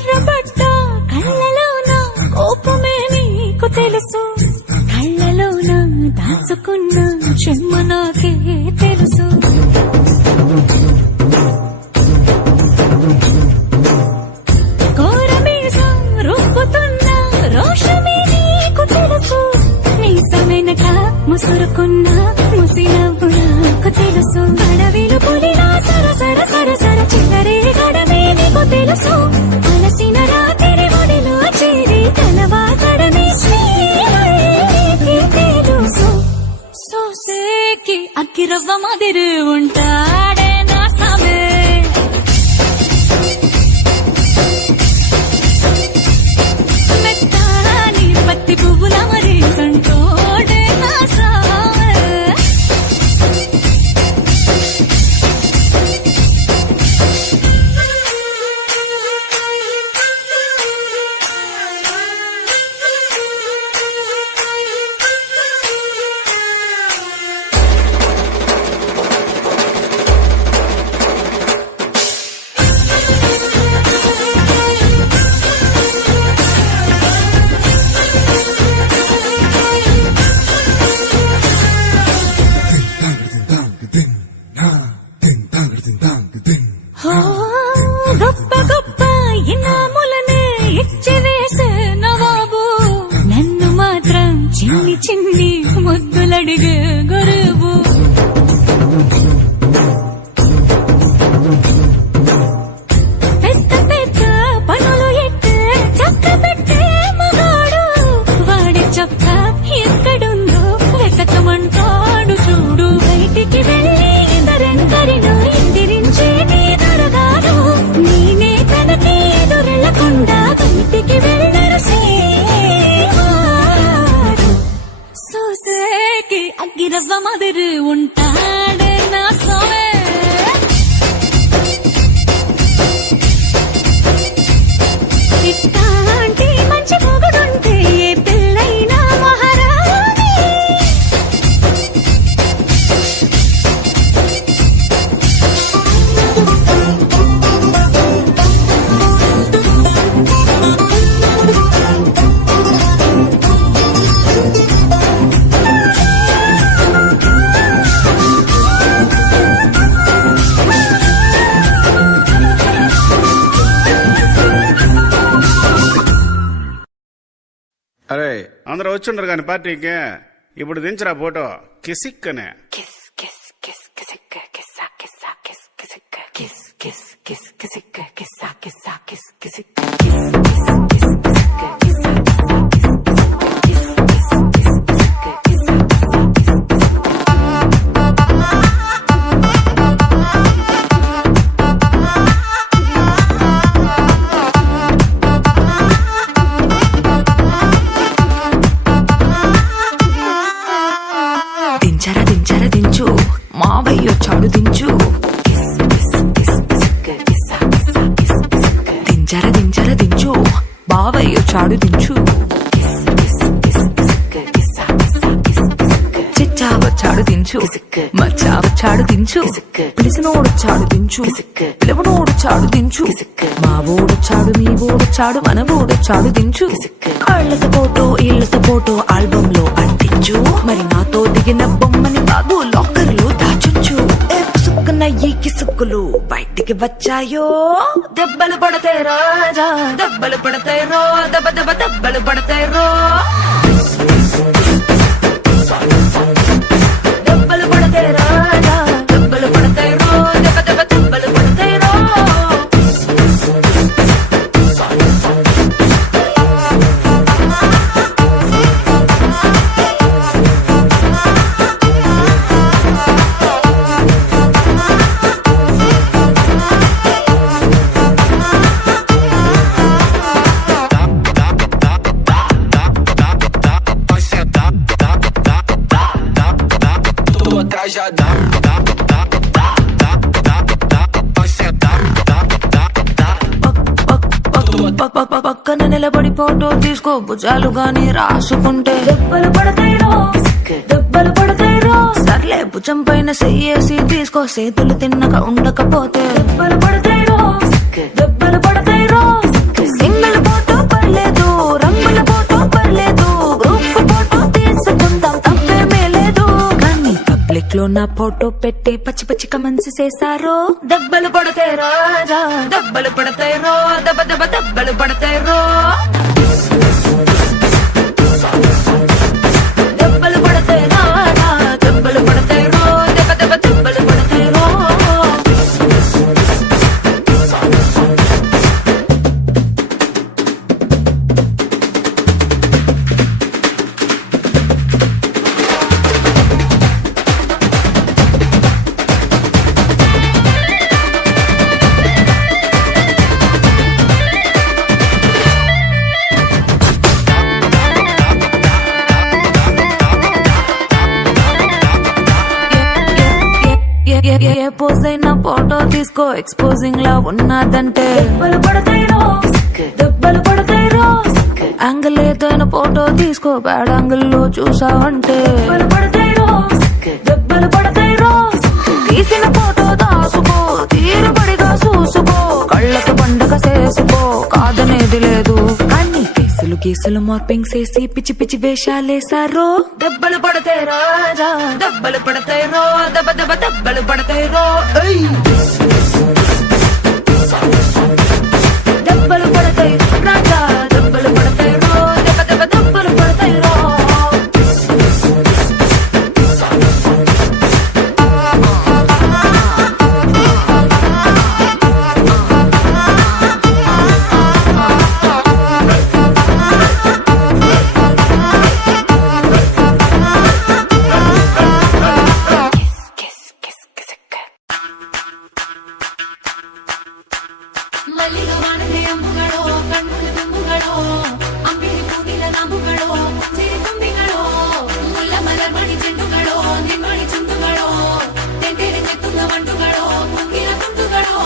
ఎర్రబడ్డ కళ్ళలోన కోపమే నీకు తెలుసు, కళ్ళలోన దాచుకున్న చెమ్మ నాకే తెలుసు. కోరమీసం రుబ్బుతున్న రోషమే నీకు తెలుసు, మీసమెనక ముసురుకున్న ముసినవ్వు నాకు తెలుసు. అడవిలు పులిలా సరసర సరసర చిల్లరే గడమే నీకు తెలుసు, అలసిన రాత్రి ఒడిలో చేరి తలవాచడమే శ్రీహరికి తెలుసు. సోసేకి అక్కిరవ్వ మాదిరి ఉంటాడే నా సామే, మెత్తాని పత్తి పువ్వుల మరి సంటోడే నా సామే. గొప్ప గొప్ప ఇనాములనే ఇచ్చి వేసే నవాబు, నన్ను మాత్రం చిన్ని చిన్ని ముద్దులడిగే గురువు. పెద్ద పెద్ద పనులు ఎట్టే చక్క పెట్టే మగాడు, వాడి చొక్క ఎక్కడుందో వెతకమంటాడు చూడు. బయటికి వెళ్ళి ఇద్దరెందరినో ఎదిరించేటి దొరగారు, నేనే తనకి ఎదురెళ్ళకుండా బయటికి వెళ్ళరు శ్రీవారు. సోసేకి అగ్గిరవ్వ మాదిరి ఉంటాడే నా సోమే, ఇట్లాంటి మంచి మొగుడుంటే ఏ పిల్లైనా మహారాణి. అరే అందరూ వచ్చిండ్రు కానీ పార్టీకి ఇప్పుడు దించరా ఫోటో కిసిక్ అనే. కిస్ కిస్ కిస్ కిసిక్క కిస్సా కిస్సా కిస్ కిసిక్క కిస్ కిస్ కిస్ కిసిక్క కిస్సా కిస్సా కిస్ కిసిక్క కిస్ కిస్ కిస్ కిసిక్క కిస్సా కిస్ కిస్ కిస్ కిసిక్క కిస్సా దించరా దించరా దించు, మావయ్య వచ్చాడు దించు. దించరా దించరా దించు, బావయ్య వచ్చాడు దించు. చిచ్చా వచ్చాడు దించు, మచ్చా వచ్చాడు దించు, పిలిసినోడొచ్చాడు దించు, పిలవనోడొచ్చాడు దించు, మా ఓడొచ్చాడు మీ ఓడొచ్చాడు మన ఓడొచ్చాడు దించు. కాళ్ళతో ఫోటో ఇళ్లతో ఫోటో ఆల్బమ్ లో అంటించు, మరి నాతో దిగిన బొమ్మని బాబు లాకర్ లో దాచుంచు. సుక్కున ఈ కిసుక్కులు బయటికి వచ్చాయో, దెబ్బలు పడతాయి రాజా దెబ్బలు పడతాయి రో, దెబ్బ దెబ్బ దెబ్బలు పడతాయి రో, దెబ్బలు పడతాయి రాజా దెబ్బలు పడతాయి రో, దెబ్బ దెబ్బ దెబ్బలు పడతాయి రో. పక్కన నిలబడి ఫోటో తీసుకో, భుజాలు గాని రాసుకుంటే దెబ్బలు పడతాయిరో దెబ్బలు పడతాయిరో. సర్లే భుజం పైన చెయ్యేసి తీసుకో, చేతులు తిన్నక ఉండకపోతే దెబ్బలు పడతాయిరో దెబ్బలు పడతాయిరో. నా ఫోటో పెట్టి పచ్చి పచ్చి కమెంట్స్ చేశారో దెబ్బలు పడతాయి రాజా దెబ్బలు పడతాయి రో దెబ్బ దెబ్బ దెబ్బలు పడతాయి రో దెబ్బలు పడతాయి రాజా దెబ్బలు పడతాయి రో దెబ్బ దెబ్బ దెబ్బలు పడతాయి రో ఏ పోజ్ అయినా ఫోటో తీసుకో ఎక్స్పోజింగ్ లా ఉన్నదంటే దెబ్బలు పడతాయి రో దెబ్బలు పడతాయి రో యాంగిల్ ఏదైనా ఫోటో తీసుకో బ్యాడ్ యాంగిల్ లో చూసావంటే దెబ్బలు పడతాయి రో దెబ్బలు పడతాయి రో తీసిన ఫోటో దాసుకో తీరుబడిగా చూసుకో కళ్ళకు పండగ చేసుకో కాదనేది లేదు కానీ కేసులు కేసులు మార్పింగ్ చేసి పిచ్చి పిచ్చి వేషాలేసారో దెబ్బలు పడతాయి రాజా దెబ్బలు పడతాయి రో దెబ్బ దెబ్బ దెబ్బలు పడతాయి రో దెబ్బలు పడతాయి రాజా దెబ్బలు పడతాయి రో దెబ్బ దెబ్బ దెబ్బలు పడతాయి రో ಮಲ್ಲಿಗ ವಾನದೆ ಅಂಬುಗಳೋ ಕಣ್ಣುಗಳ ತುಂಬುಗಳೋ ಅಂಬಿಲಿ ಕೂಡಿಲ ನಾಂಬುಗಳೋ ಮುಂಜಿರಿ ತುಂಬಿಗಳೋ ಮುಲ್ಲ ಮಲರ್ ಮಣಿ ಚೆಂಡುಗಳೋ ನಿಮ್ಮಣಿ ಚುಂಡುಗಳೋ ತೆಂಟೆರೆ ತೆತ್ತುಂಗ ಬಂಡುಗಳೋ ಮುಂಗಿನ ತುಂಡುಗಳೋ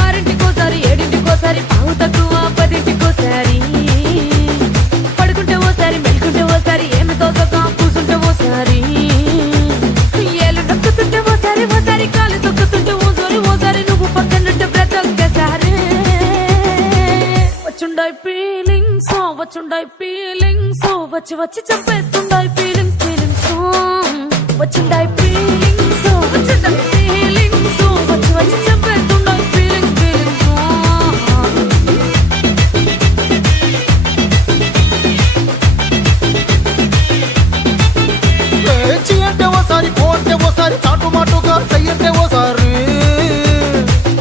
ఆరింటికోసారి ఏడింటికోసారి పావు తక్కువ పదింటికోసారి పడుకుంటే ఓసారి మెలుకుంటే ఓసారి ఏమి తోసక కూసుంటే ఓసారి ఏలు నొక్కుతుంటే ఓసారి ఓసారి కాలు తొక్కుతుంటే ఓసారి ఓసారి నువ్వు పక్కనుంటే బ్రతొక్కసారి వచ్చుండాయి ఫీలింగ్స్ వచ్చి వచ్చి చంపేస్తుండాయి ఫీలింగ్స్ వచ్చుండాయి ఫీలింగ్స్ వచ్చుండాయి ఫీలింగ్స్ వచ్చి వచ్చి చంపేస్తుండాయి ఫీలింగ్స్ చి అంటే ఓసారి పో అంటే ఓసారి చాటు మాటుగా సై అంటే ఓసారి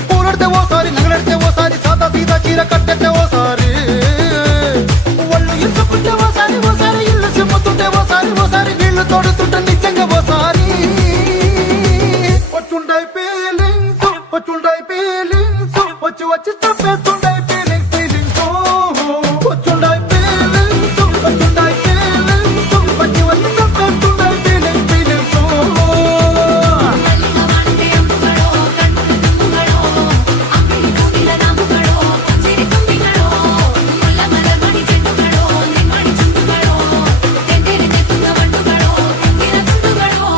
పూలడితే ఓసారి నగలడితే ఓసారి సాదా సీదా చీర కట్టెట్టే ఓసారి ఒళ్ళు ఇసుకుంటే ఓసారి ఓసారి ఇల్లు సిమ్ముతుంటే ఓసారి ఓసారి నీళ్లు తోడుతుంటే నిజంగా ఓసారి వచ్చుండాయి ఫీలింగ్స్ వచ్చి వచ్చి చంపేస్తుండాయి ఫీలింగ్స్ వచ్చుండాయి ఫీలింగ్స్ వచ్చి వచ్చి చంపేస్తుండాయి ఫీలింగ్స్ ಮಲ್ಲಿಗ ವಾನದೆ ಅಂಬುಗಳೋ ಕಣ್ಣುಗಳ ತುಂಬುಗಳೋ ಅಂಬಿಲಿ ಕೂಡಿಲ ನಾಂಬುಗಳೋ ಮುಂಜಿರಿ ತುಂಬಿಗಳೋ ಮುಲ್ಲ ಮಲರ್ ಮಣಿ ಚೆಂಡುಗಳೋ ನಿಮ್ಮಣಿ ಚುಂಡುಗಳೋ ತೆಂಟೆರೆ ತೆತ್ತುಂಗ ಬಂಡುಗಳೋ ಮುಂಗಿನ ತುಂಡುಗಳೋ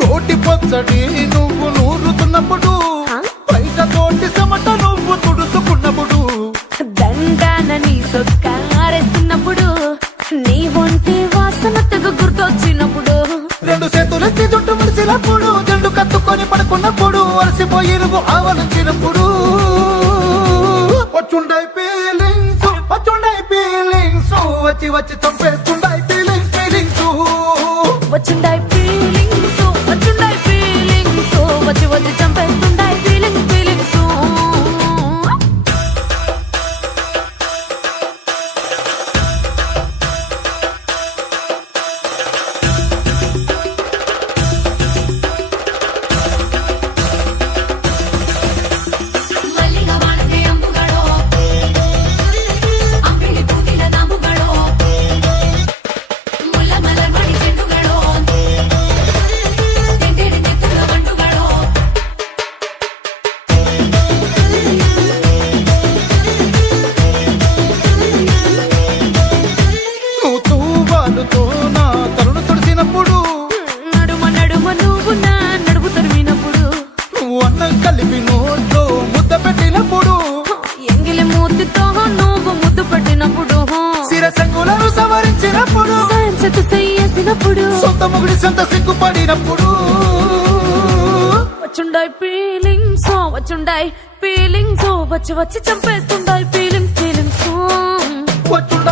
రోటి పచ్చడి నువ్వు నూరుతున్నప్పుడు బయట తోటి సమట నువ్వు తుడుచుకున్నప్పుడు దండాన నీ సొక్కారేస్తున్నప్పుడు నీ ఒంటి వాసన తెగ గుర్తొచ్చినప్పుడు రెండు చేతులెత్తి జుట్టు ముడిచినప్పుడు జండు కత్తుకొని పడుకున్నప్పుడు అలసిపోయి నువ్వు ఆవలించినప్పుడు వచ్చుండాయి ఫీలింగ్స్ వచ్చి వచ్చి చంపేస్తుండాయి ఫీలింగ్స్ వచ్చుండాయి ఫీలింగ్స్ వచ్చి వచ్చి చంపేస్తుండాయి ఫీలింగ్స్ ಮಲ್ಲಿಗ ವಾನದೆ ಅಂಬುಗಳೋ ಅಂಬಿಲಿ ಕೂಡಿಲ ನಾಂಬುಗಳೋ కలిపి నోట్లో ముద్ద పెట్టినప్పుడు ఎంగిలి మూతితో నువ్వు ముద్దు పెట్టినప్పుడు శిరసంగులను సవరించినప్పుడు సైన్స్ చేసినప్పుడు సొంత ముగుడి సొంత సిగ్గుపడినప్పుడు వచ్చుండాయి ఫీలింగ్స్ వచ్చుండాయి ఫీలింగ్స్ వచ్చి వచ్చి చంపేస్తుండాయి ఫీలింగ్స్ వచ్చుండ